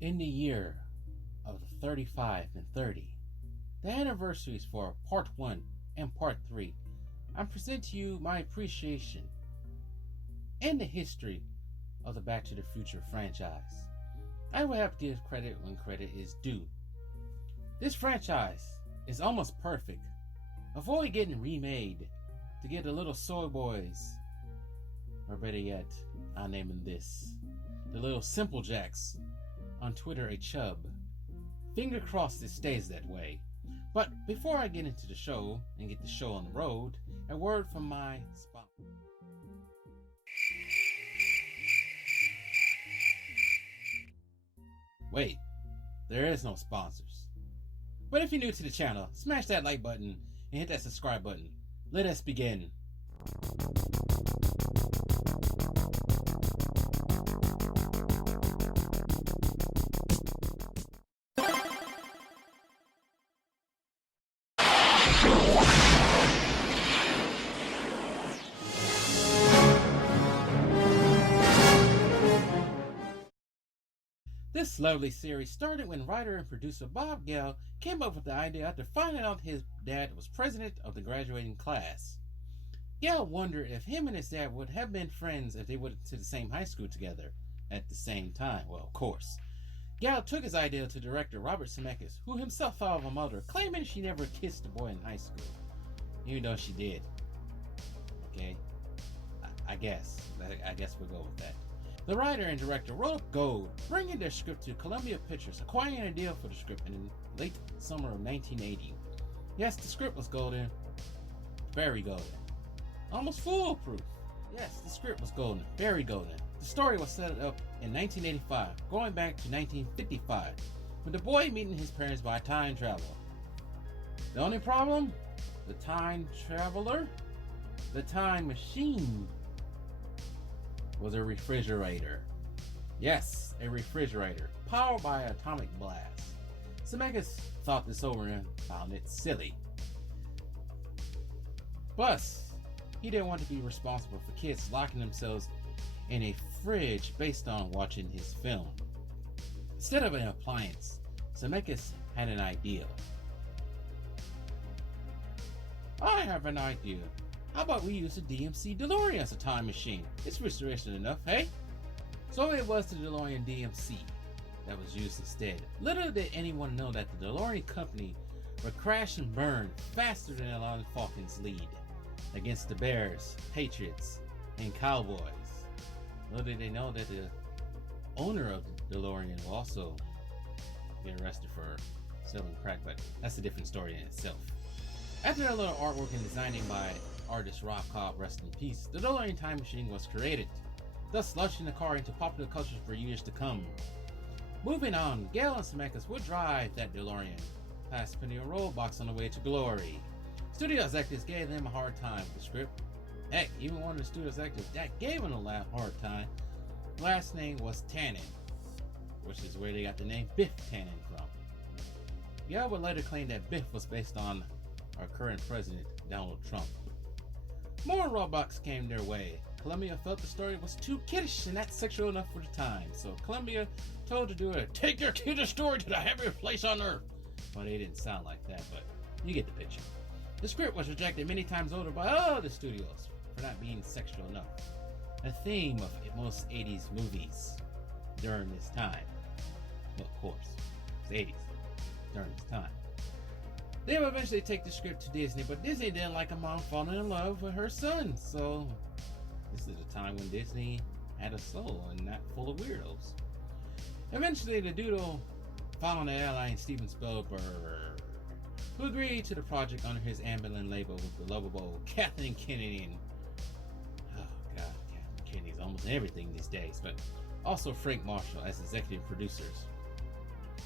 In the year of the 35 and 30, the anniversaries for Part 1 and Part 3, I present to you my appreciation and the history of the Back to the Future franchise. I will have to give credit when credit is due. This franchise is almost perfect. Avoid getting remade to get the little soy boys, or better yet, I'll name them this, the little Simple Jacks, on Twitter a chub. Finger crossed it stays that way. But before I get into the show and get the show on the road, a word from my sponsor. Wait, there is no sponsors. But if you're new to the channel, smash that like button and hit that subscribe button. Let us begin. This lovely series started when writer and producer Bob Gale came up with the idea after finding out his dad was president of the graduating class. Gale wondered if him and his dad would have been friends if they went to the same high school together at the same time. Well, of course. Gale took his idea to director Robert Zemeckis, who himself thought of a mother, claiming she never kissed a boy in high school, even though she did. Okay? I guess we'll go with that. The writer and director wrote up gold, bringing their script to Columbia Pictures, acquiring a deal for the script in the late summer of 1980. Yes, the script was golden. Very golden. Almost foolproof. Yes, the script was golden. Very golden. The story was set up in 1985, going back to 1955, with the boy meeting his parents by time travel. The only problem? The time traveler? The time machine was a refrigerator. Yes, a refrigerator, powered by an atomic blast. Zemeckis thought this over and found it silly. Plus, he didn't want to be responsible for kids locking themselves in a fridge based on watching his film. Instead of an appliance, Zemeckis had an idea. I have an idea. How about we use the DMC DeLorean as a time machine? It's restoration enough, hey? So it was the DeLorean DMC that was used instead. Little did anyone know that the DeLorean company would crash and burn faster than Atlanta Falcons' lead against the Bears, Patriots, and Cowboys. Little did they know that the owner of the DeLorean will also get arrested for selling crack, but that's a different story in itself. After a little artwork and designing by artist Rob Cobb, rest in peace, the DeLorean time machine was created, thus launching the car into popular culture for years to come. Moving on, Gale and Zemeckis would drive that DeLorean past plenty of roadblocks on the way to glory. Studio executives gave them a hard time with the script. Heck, even one of the studio executives that gave them a hard time, last name was Tannen, which is where they got the name Biff Tannen from. Gale would later claim that Biff was based on our current president, Donald Trump. More roadblocks came their way. Columbia felt the story was too kiddish and not sexual enough for the time, so Columbia told the duo, take your kiddish story to the happiest place on earth. Well, they didn't sound like that, but you get the picture. The script was rejected many times over by other studios for not being sexual enough, a theme of most 80s movies during this time. Well, of course, it's 80s during this time. They would eventually take the script to Disney, but Disney didn't like a mom falling in love with her son, so this is a time when Disney had a soul and not full of weirdos. Eventually, the duo found the airline Steven Spielberg, who agreed to the project under his Amblin label with the lovable Kathleen Kennedy and Kathleen Kennedy's almost everything these days, but also Frank Marshall as executive producers.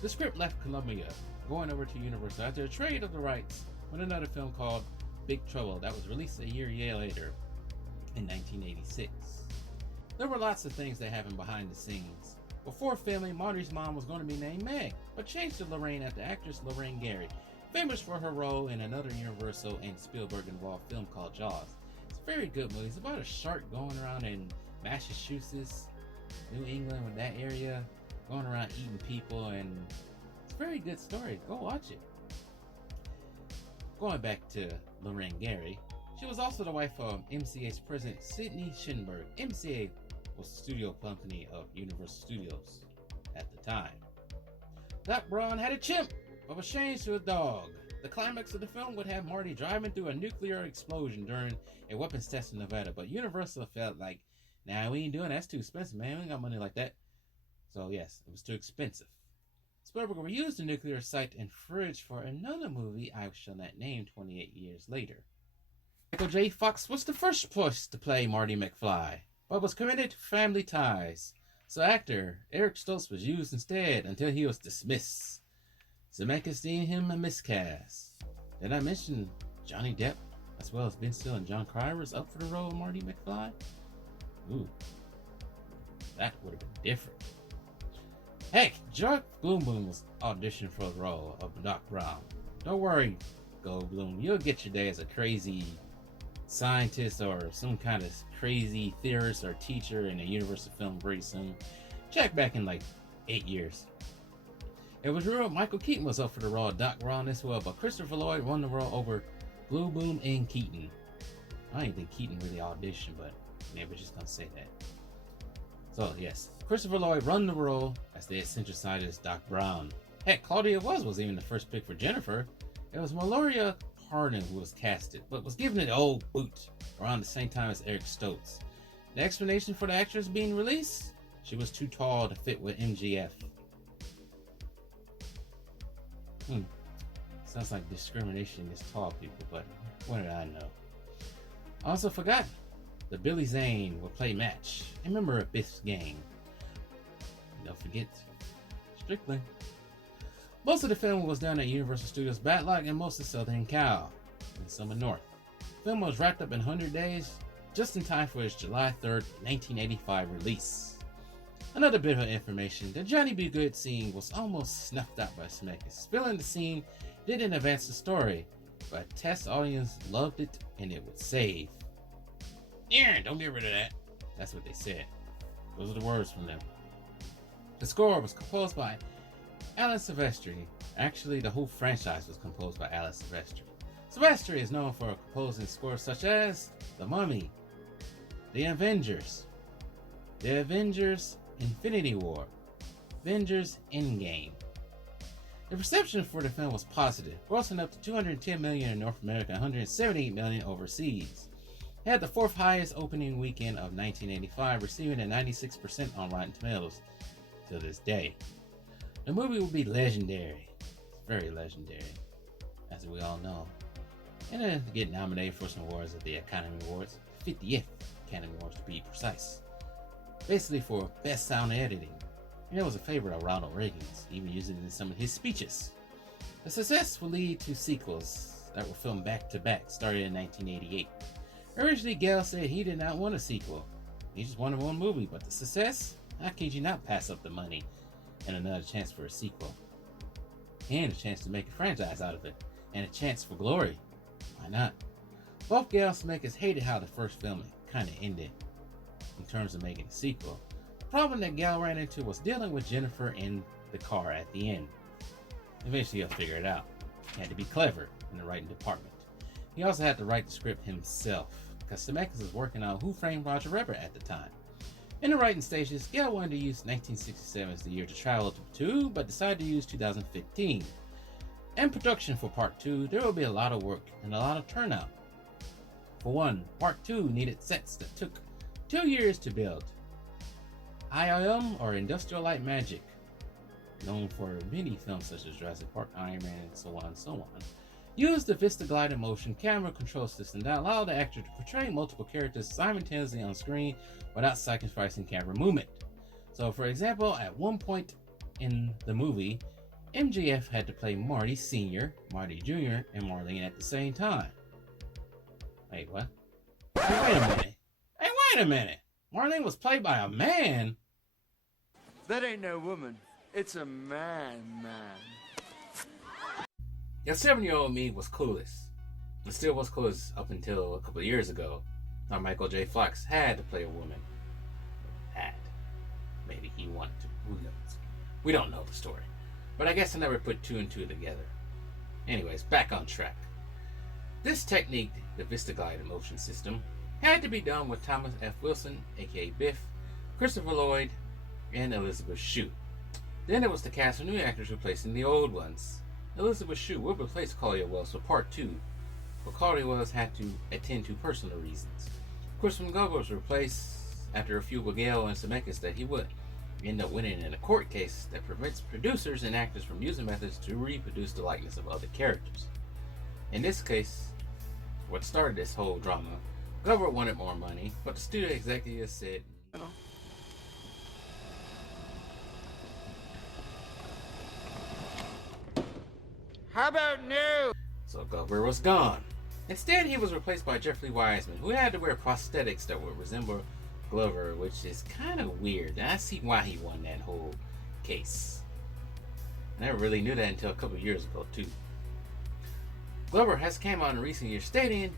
The script left Columbia, going over to Universal after a trade of the rights with another film called Big Trouble that was released a year later in 1986. There were lots of things that happened behind the scenes. Before filming, Marty's mom was going to be named Meg, but changed to Lorraine after actress Lorraine Gary, famous for her role in another Universal and Spielberg involved film called Jaws. It's a very good movie. It's about a shark going around in Massachusetts, New England, with that area, going around eating people, and it's a very good story. Go watch it. Going back to Lorraine Gary, she was also the wife of MCA's president Sidney Schinberg. MCA was the studio company of Universal Studios at the time. Doc Brown had a chimp, but was changed to a dog. The climax of the film would have Marty driving through a nuclear explosion during a weapons test in Nevada, but Universal felt like, nah, we ain't doing that. That's too expensive, man. We ain't got money like that. So yes, it was too expensive. Spielberg reused the nuclear site and fridge for another movie I shall not name 28 years later. Michael J. Fox was the first choice to play Marty McFly, but was committed to family ties, so actor Eric Stoltz was used instead until he was dismissed. Zemeckis deemed him a miscast. Did I mention Johnny Depp, as well as Ben Stiller and John Cryer, was up for the role of Marty McFly? Ooh, that would have been different. Heck, George Bloom was auditioned for the role of Doc Brown. Don't worry, Goldblum, you'll get your day as a crazy scientist or some kind of crazy theorist or teacher in a Universal film very soon. Check back in like 8 years. It was rumored Michael Keaton was up for the role of Doc Brown as well, but Christopher Lloyd won the role over Goldblum and Keaton. I don't even think Keaton really auditioned, but yeah, we're just gonna say that. So yes, Christopher Lloyd won the role as the eccentric scientist Doc Brown. Heck, Claudia was even the first pick for Jennifer. It was Maloria Hardin who was casted, but was given an old boot around the same time as Eric Stoltz. The explanation for the actress being released? She was too tall to fit with MGF. Sounds like discrimination against tall people, but what did I know? Also forgot that Billy Zane will play Match, a member of Biff's gang. Don't forget Strickland. Most of the film was done at Universal Studios Backlot and most of Southern Cal and some of North. The film was wrapped up in 100 days, just in time for its July 3rd, 1985 release. Another bit of information, the Johnny B. Good scene was almost snuffed out by Zemeckis. Spilling the scene didn't advance the story, but a test audience loved it and it would save. Yeah, don't get rid of that. That's what they said. Those are the words from them. The score was composed by Alan Silvestri. Actually, the whole franchise was composed by Alan Silvestri. Silvestri is known for composing scores such as The Mummy, The Avengers Infinity War, Avengers Endgame. The reception for the film was positive, grossing up to $210 million in North America and $178 million overseas. It had the fourth highest opening weekend of 1985, receiving a 96% on Rotten Tomatoes to this day. The movie will be legendary. It's very legendary, as we all know. And then get nominated for some awards at the Academy Awards, 50th Academy Awards to be precise. Basically for best sound editing. And it was a favorite of Ronald Reagan's, even using it in some of his speeches. The success will lead to sequels that were filmed back to back, starting in 1988. Originally, Gale said he did not want a sequel. He just wanted one movie, but the success, how could you not pass up the money and another chance for a sequel? And a chance to make a franchise out of it, and a chance for glory. Why not? Both Gale and Zemeckis hated how the first film kind of ended in terms of making a sequel. The problem that Gale ran into was dealing with Jennifer in the car at the end. Eventually he'll figure it out. He had to be clever in the writing department. He also had to write the script himself, because Zemeckis was working on Who Framed Roger Rabbit at the time. In the writing stages, Gale wanted to use 1967 as the year to travel to 2, but decided to use 2015. In production for Part 2, there will be a lot of work and a lot of turnout. For one, Part 2 needed sets that took 2 years to build. ILM, or Industrial Light Magic, known for many films such as Jurassic Park, Iron Man, and so on and so on, used the Vista Glide motion camera control system that allowed the actor to portray multiple characters simultaneously on screen without sacrificing camera movement. So, for example, at one point in the movie, MGF had to play Marty Sr., Marty Jr., and Marlene at the same time. Wait, what? Hey, wait a minute! Marlene was played by a man? That ain't no woman. It's a man. The 7-year-old me was clueless. It still was clueless up until a couple of years ago. Now Michael J. Fox had to play a woman. Had. Maybe he wanted to. Who knows? We don't know the story, but I guess I never put two and two together. Anyways, back on track. This technique, the Vistaglide motion system, had to be done with Thomas F. Wilson, aka Biff, Christopher Lloyd, and Elizabeth Shue. Then there was the cast of new actors replacing the old ones. Elizabeth Shue would replace Claudia Wells for part 2, but Claudia Wells had to attend to personal reasons. Crispin Glover was replaced after a few Gale and Zemeckis that he would end up winning in a court case that prevents producers and actors from using methods to reproduce the likeness of other characters. In this case, what started this whole drama, Glover wanted more money, but the studio executives said, How about no? So Glover was gone. Instead, he was replaced by Jeffrey Wiseman, who had to wear prosthetics that would resemble Glover, which is kind of weird. And I see why he won that whole case. I never really knew that until a couple years ago, too. Glover has come on in recent years stating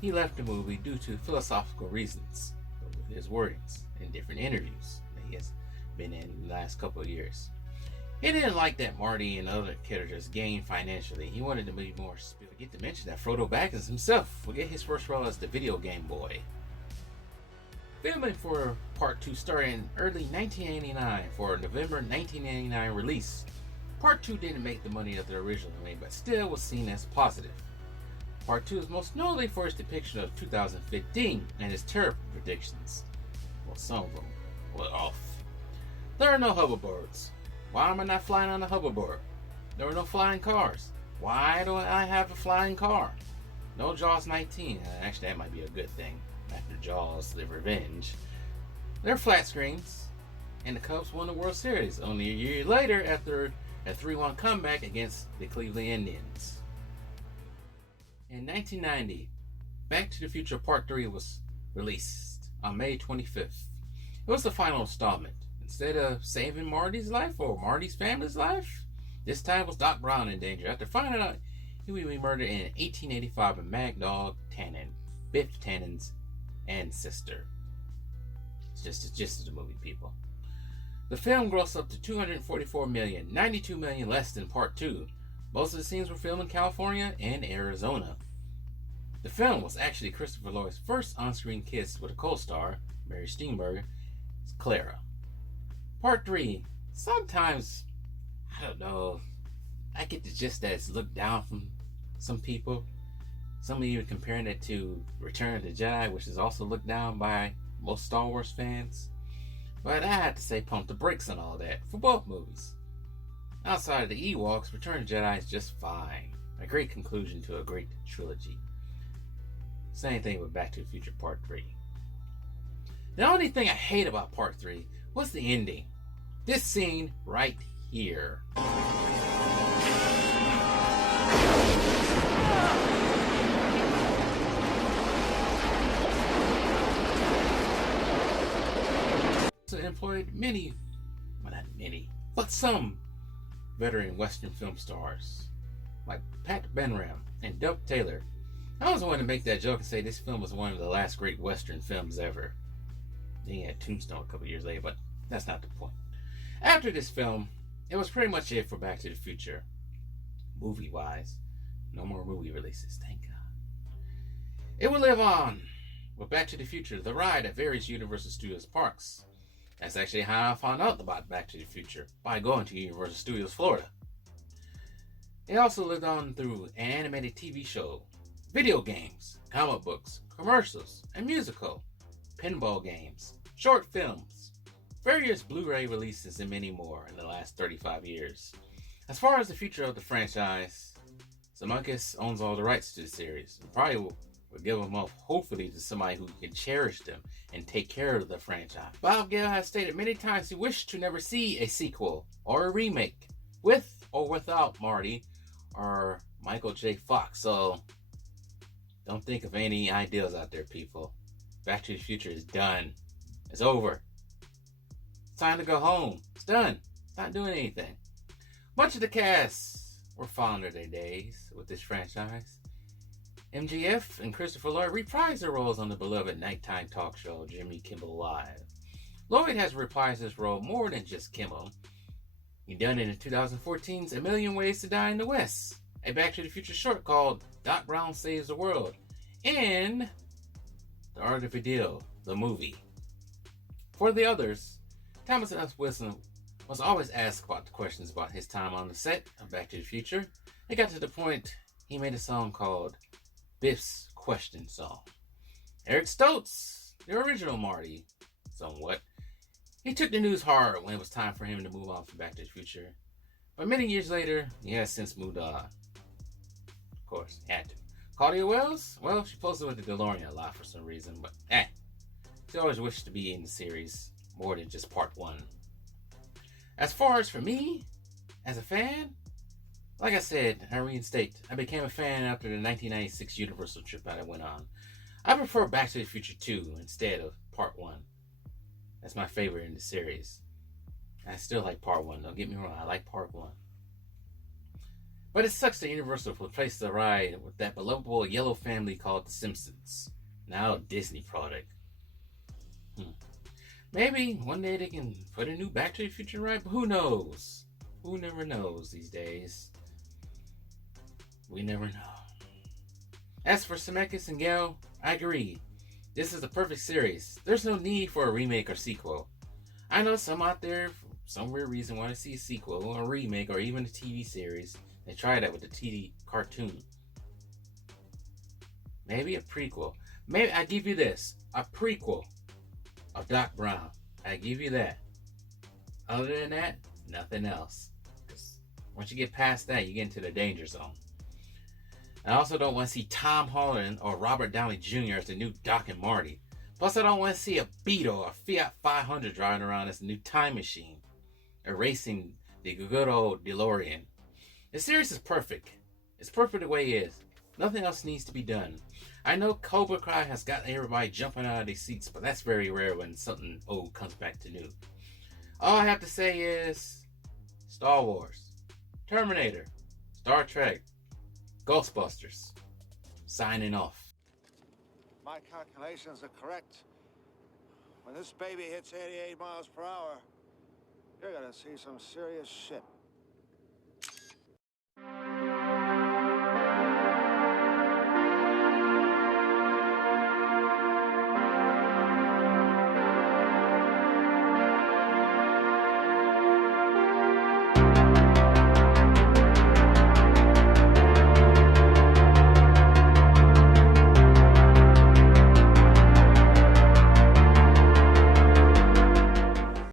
he left the movie due to philosophical reasons, with his wordings in different interviews that he has been in the last couple of years. He didn't like that Marty and other characters gained financially. He wanted to be more spirit. Forget to mention that Frodo Baggins himself will get his first role as the video game boy. Filming for Part 2 started in early 1989 for a November 1989 release. Part 2 didn't make the money that the original made, but still was seen as positive. Part 2 is most notably for its depiction of 2015 and its terror predictions. Well, some of them were off. There are no hoverboards. Why am I not flying on a hoverboard? There were no flying cars. Why do I have a flying car? No Jaws 19. Actually, that might be a good thing after Jaws The Revenge. There are flat screens, and the Cubs won the World Series only a year later after a 3-1 comeback against the Cleveland Indians. In 1990, Back to the Future Part 3 was released on May 25th. It was the final installment. Instead of saving Marty's life or Marty's family's life, this time was Doc Brown in danger after finding out he would be murdered in 1885 by Mad Dog Tannen, Biff Tannen's ancestor. It's just the gist of the movie, people. The film grossed up to $244 million, $92 million less than Part 2. Most of the scenes were filmed in California and Arizona. The film was actually Christopher Lloyd's first on-screen kiss with a co-star, Mary Steenburgen, Clara. Part 3, sometimes, I don't know, I get the gist that it's looked down from some people. Some even comparing it to Return of the Jedi, which is also looked down by most Star Wars fans. But I had to say pump the brakes on all that for both movies. Outside of the Ewoks, Return of the Jedi is just fine. A great conclusion to a great trilogy. Same thing with Back to the Future Part 3. The only thing I hate about Part 3 was the ending. This scene right here. Employed many, well not many, but some veteran Western film stars like Pat Benram and Doug Taylor. I always wanted to make that joke and say this film was one of the last great Western films ever. Then he had Tombstone a couple years later, but that's not the point. After this film, it was pretty much it for Back to the Future. Movie-wise, no more movie releases, thank God. It will live on with Back to the Future, the ride at various Universal Studios parks. That's actually how I found out about Back to the Future, by going to Universal Studios Florida. It also lived on through an animated TV show, video games, comic books, commercials, a musical, pinball games, short films, various Blu-ray releases, and many more in the last 35 years. As far as the future of the franchise, Zemeckis owns all the rights to the series, and probably will give them up, hopefully, to somebody who can cherish them and take care of the franchise. Bob Gale has stated many times he wished to never see a sequel or a remake, with or without Marty or Michael J. Fox. So, don't think of any ideas out there, people. Back to the Future is done. It's over. It's time to go home. It's done. It's not doing anything. Much of the cast were fond of their days with this franchise. MGF and Christopher Lloyd reprised their roles on the beloved nighttime talk show Jimmy Kimmel Live. Lloyd has reprised his role more than just Kimmel. He done it in 2014's A Million Ways to Die in the West, a Back to the Future short called Doc Brown Saves the World, and The Art of a Deal, the movie. For the others, Thomas F. Wilson was always asked about the questions about his time on the set of Back to the Future. It got to the point he made a song called Biff's Question Song. Eric Stoltz, the original Marty, somewhat, he took the news hard when it was time for him to move on from Back to the Future. But many years later, he has since moved on. Of course, he had to. Claudia Wells? Well, she posted with the DeLorean a lot for some reason, but she always wished to be in the series more than just part 1. As far as for me, as a fan, like I said, I reinstate, I became a fan after the 1996 Universal trip that I went on. I prefer Back to the Future 2 instead of part 1. That's my favorite in the series. I still like part 1, don't get me wrong, I like part 1. But it sucks that Universal replaced the ride with that beloved yellow family called The Simpsons. Now a Disney product. Maybe one day they can put a new Back to the Future ride, but who knows? Who never knows these days? We never know. As for Zemeckis and Gale, I agree. This is the perfect series. There's no need for a remake or sequel. I know some out there, for some weird reason, want to see a sequel or a remake or even a TV series. They tried that with the TV cartoon. Maybe a prequel. Maybe I give you this. A prequel of Doc Brown. I give you that. Other than that, nothing else. Because once you get past that, you get into the danger zone. I also don't want to see Tom Holland or Robert Downey Jr. as the new Doc and Marty. Plus, I don't want to see a Beetle or Fiat 500 driving around as the new time machine, erasing the good old DeLorean. The series is perfect. It's perfect the way it is. Nothing else needs to be done. I know Cobra Kai has got everybody jumping out of their seats, but that's very rare when something old comes back to new. All I have to say is Star Wars, Terminator, Star Trek, Ghostbusters. Signing off. My calculations are correct. When this baby hits 88 miles per hour, you're gonna see some serious shit.